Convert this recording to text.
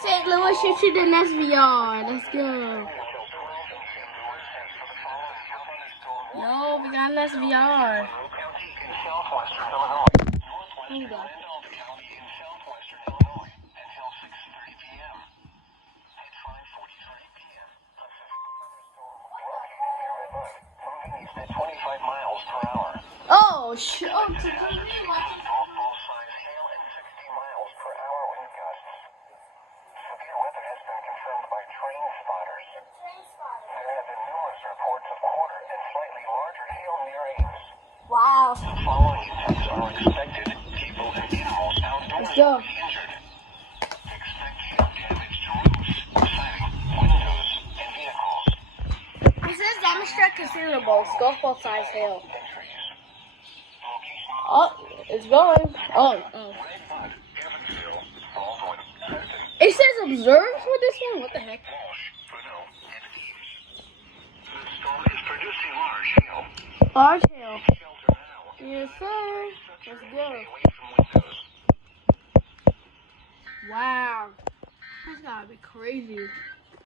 St. Louis issued an SVR. Let's go. Yo, we got an SVR. Hold up. Oh, shit. Oh, to wow. Let's go. It says demonstrate considerable golf ball size hail. Oh, it's going. Oh. It says observe for this one. What the heck? Large hail. Yes, sir. Let's go. Wow. That's gotta be crazy.